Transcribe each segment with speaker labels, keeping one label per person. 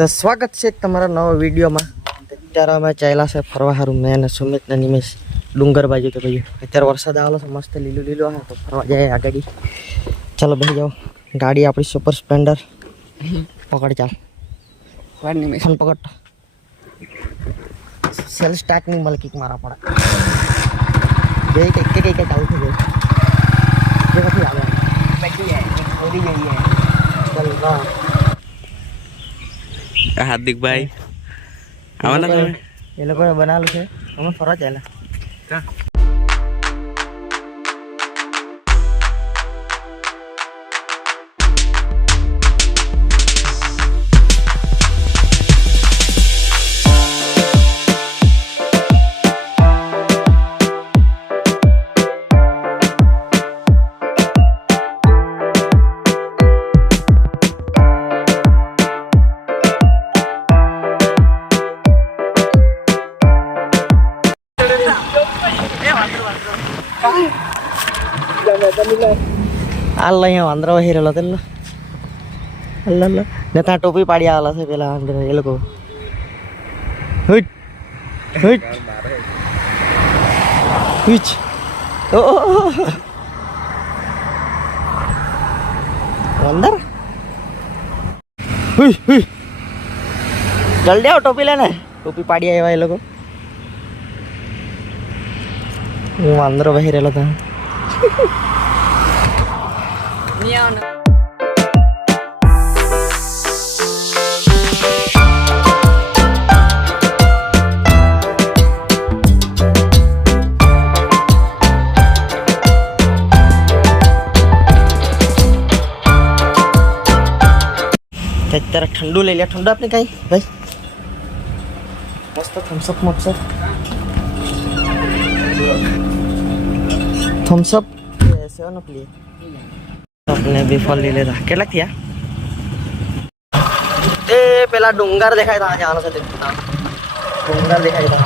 Speaker 1: તો સ્વાગત છે તમારા નવા વિડીયોમાં અત્યારે અમે ચાલ્યા છે ફરવા સારું મેં અને સુમિત ને નિમેશ ડુંગર બાજુ તો ભાઈ અત્યારે વરસાદ આવેલો છે મસ્ત લીલું લીલું આવે તો ફરવા જાય આ ગાડી ચાલો ભાઈ જાઓ ગાડી આપણી સુપર સ્પ્લેન્ડર પકડ ચાલ ફોન પકડ સેલ સ્ટાર્ટ નહીં મળે કિક મારા પડે બે કઈ કઈ કઈ કઈ ચાલુ થઈ ગયું જે કથી આવે ચાલ હા
Speaker 2: હાર્દિકભાઈ આવવાના તમે?
Speaker 1: એ લોકોએ બનાવેલું છે. અમે ફરવા ચાલ્યા ಅಲ್ಲ ಇವ ಅಂದ್ರ ಹಿರಲ್ಲ ಅದೆಲ್ಲ ಅಲ್ಲಲ್ಲ ને ત્યાં ટોપી પાડી આવેલા છે પેલા અંદર એ લોકો હુટ હુટ હુચ ઓ ઓ, ઓ. અંદર હુઈ હુઈ જલ્દી આવો ટોપી લેને ટોપી પાડી આવ્યા એ લોકો હું અંદર વહી રહેલો ત્યાં તો અત્યારે ઠંડુ લઈ લે ઠંડુ આપને કઈ ભાઈ મસ્ત થમ્સઅપ મપસઅપ થમ્સઅપ સેવન અપ લીએ આપણે બી ફળ લઈ લેતા કેટલા થયા? એ પેલા ડુંગર દેખાય તા જવાનો છે ડુંગર દેખાય તા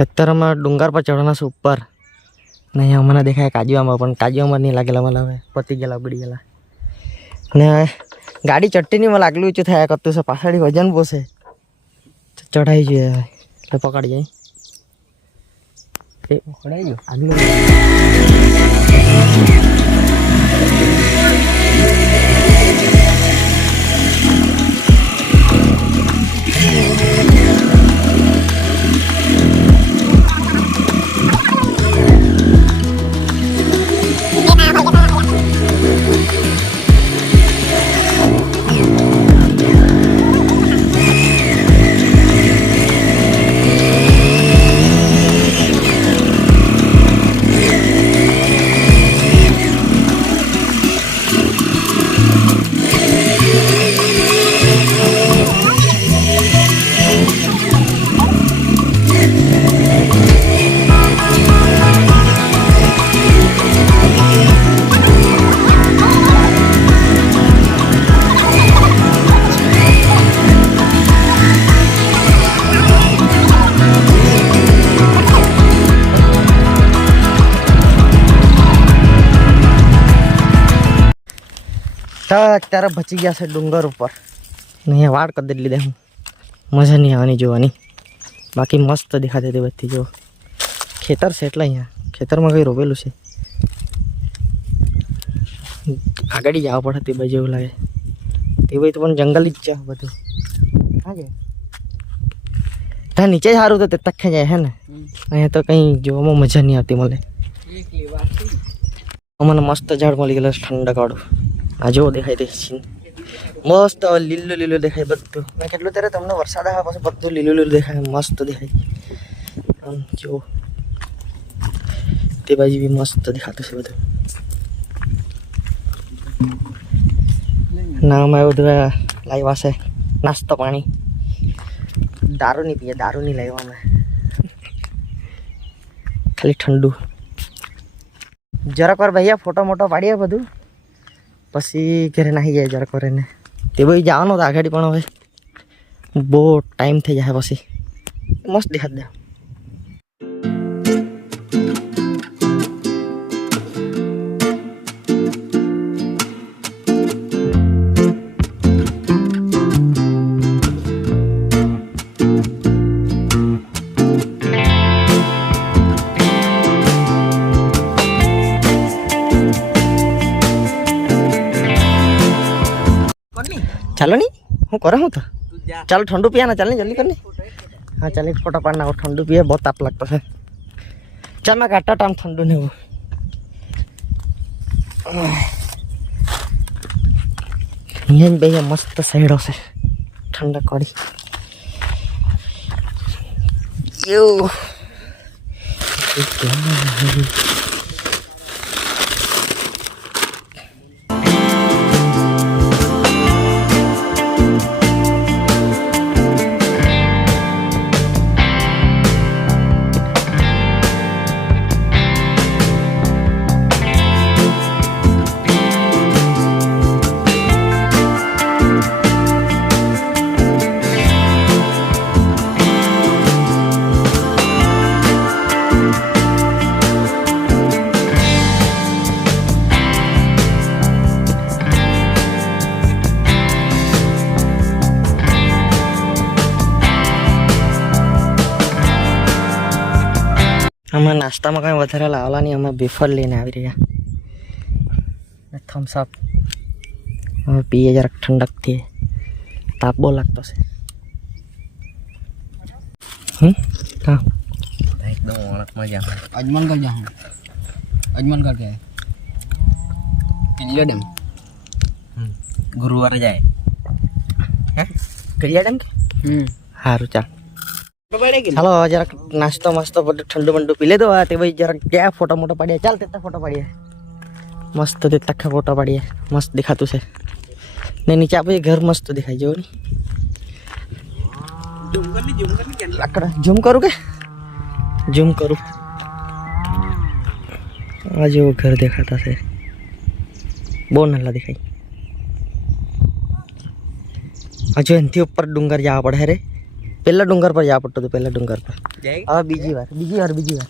Speaker 1: અત્યારમાં ડુંગર પર ચડવાના છે ઉપર ને અહીંયા મને દેખાય કાજુઆમાં પણ કાજુઆમાં નહીં લાગેલા મને હવે પતી ગયેલા બગડી ગયેલા અને ગાડી ચડતી નહીં મને આગલું ઊંચું થયા કરતું છે પાછળ વજન બહુ છે ચઢાઈ જોઈએ હવે. એટલે પકડી જાય એ પકડાઈ ગયો આગલું અત્યારે બચી ગયા છે ડુંગર ઉપર. અહીંયા વાડ કરી લીધા હું. મજા નહીં આવવાની જોવાની. બાકી મસ્ત દેખાતી હતી બધી જો ખેતર છે એટલે અહીંયા. ખેતરમાં કંઈ રોપેલું છે. આગળ જવા પડે તે બાજુ એવું લાગે. તે ભાઈ તો પણ જંગલ જ છે બધું. હા કે? ત્યાં નીચે સારું તો તે તખે જાય હે ને? અહીંયા તો કંઈ જોવામાં મજા નહીં આવતી મને મને મસ્ત ઝાડ મળી ગયેલું છે ઠંડક વાળું. આ જેવો દેખાય રહી છે. મસ્ત લીલું લીલું દેખાય બધું. મેં કેટલું ત્યારે તમને વરસાદ આવે પછી બધું લીલું લીલું દેખાય, મસ્ત દેખાય. આમ જો તે બાજુ બી મસ્ત દેખાતું છે બધું. નામ એવું બધું લાવ્યા છે, નાસ્તો પાણી. દારૂ નહીં પીએ દારૂ નહીં લાવ્યા અમે. ખાલી ઠંડુ. જરાક વાર ભૈયા ફોટો મોટો પાડીએ બધું. પછી ઘરે નાહી જાય જરાક કરે ને તે ભાઈ જવાનો તો આગળ પણ હવે. બહુ ટાઈમ થઈ જાય પછી. મસ્ત દેખાત દે हूँ करा हूँ तो। चलो ठंडू पिया ना चल जल्दी करने हाँ चल फ़ोटो पाना और ठंडू पिया बहुत ताप लगता है। चल मैं काटा टाइम ठंडू नहीं वो। यहीं भैया मस्त साइडों से ठंडा कड़ी। यू। ઠંડક અમે નાસ્તામાં કાંઈ વધારે લાવલા નહીં અમે બેફર લઈને આવી રહ્યા. થમ્સ અપ અમે પીએ જરાક ઠંડકથી તાપ બહુ લાગતો છે. હમ? હા.
Speaker 2: એકદમ ઓળખમાં જા
Speaker 3: અજમાનગઢ જાઉં અજમાનગઢ કે કિલ્લો ડેમ.
Speaker 2: ગુરુવારે જાય.
Speaker 1: હે? ગળિયા ડેમ કે?
Speaker 3: હમ.
Speaker 1: સારું ચાલ. ચાલો જરાક નાસ્તો મસ્તો બધું ઠંડુ બંડુ પી લેતો આ તે ભાઈ જરાક ક્યાં ફોટો મોટો પાડીએ ચાલ તે ફોટો પાડીએ મસ્ત તે તખા ફોટો પાડીએ મસ્ત દેખાતું છે ને નીચે આપણે ઘર મસ્ત દેખાય જેવું નહીં લાકડા ઝૂમ કરું કે ઝૂમ કરું આ જેવું ઘર દેખાતા છે બહુ નાના દેખાય હજુ એનાથી ઉપર ડુંગર જવા પડે રે પહેલા ડુંગર પર જવા પડતું હતું પહેલા ડુંગર પર.
Speaker 2: જાય.
Speaker 1: હવે બીજી વાર બીજી વાર બીજી વાર.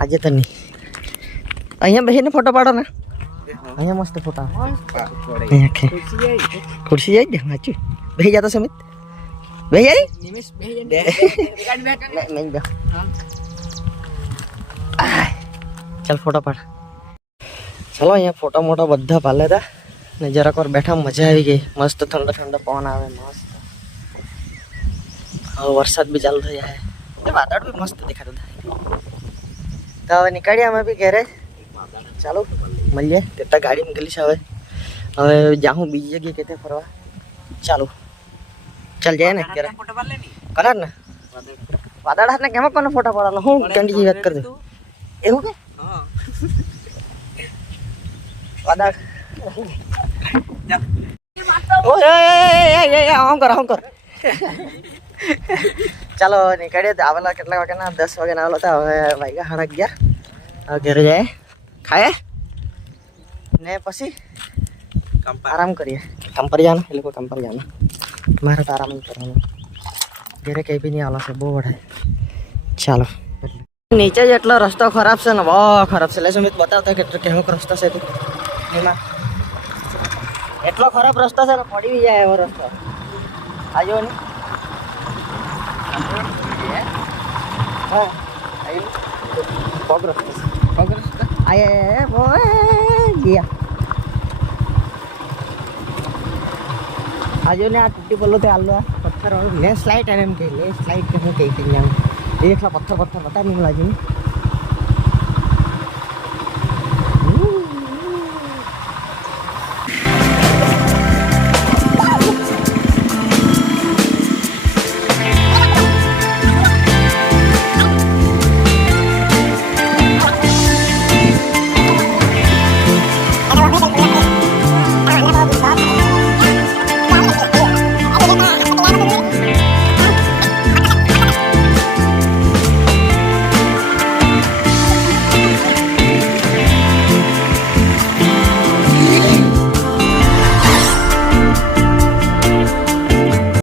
Speaker 1: આજે તો નહીં. અહીંયા બેસીને ફોટો પાડો ને. અહીંયા મસ્ત ફોટા ખુરશી જાય ને સાચું. બેસી જતો સમિત. જાય
Speaker 3: બે.
Speaker 1: આય. ચાલ ફોટો પાડ. ચલો અહીંયા ફોટા મોટા બધા પાલે હતા. ને જરાક વાર બેઠા મજા આવી ગઈ. મસ્ત ઠંડો ઠંડો પવન આવે મસ્ત. હવે વરસાદ બી ચાલુ થઈ જાય એ વાદળ બી મસ્ત દેખાતું થાય તો હવે નીકળીએ અમે બી ઘરે ચાલો મળીએ તેતા ગાડી મૂકેલી છે હવે હવે જાઉં બીજી જગ્યાએ કેતે ફરવા ચાલો ચાલ જાય ને ઘરે કલર ને વાદળ હાથને કેમાં કોને ફોટા પાડવાનો હું કેન્ડી વાત કરી દઉં એવું કે વાદળ ઓય ઓય ઓય ઓય આમ કર આમ કર ચાલો નીકળીએ તો આવેલા કેટલા વાગ્યાના? દસ વાગ્યાના આવેલા હતા. હવે વાગ્યા સાડા ગયા ઘરે જાય ખાય ને પછી આરામ કરીએ. કામ પર જવાનું? એ લોકો કામ પર જવાનું. મારે તો આરામ કરવાનું. ઘરે કંઈ બી નહીં આવેલા છે બહુ વઢાય. ચાલો. નીચે જેટલો એટલો રસ્તો ખરાબ છે ને બહુ ખરાબ છે. એટલે સુમિત બતાવતા કે કેવો રસ્તો છે તું? એમાં. એટલો ખરાબ રસ્તો છે ને પડી જાય એવો રસ્તો. આવ્યો ને. अजून टुट्टी बोललो ते आलो पत्थर लेस लाइट आहे नेमके लेस लाइट नेमके एकला पत्थर पत्थर पता निघला अजून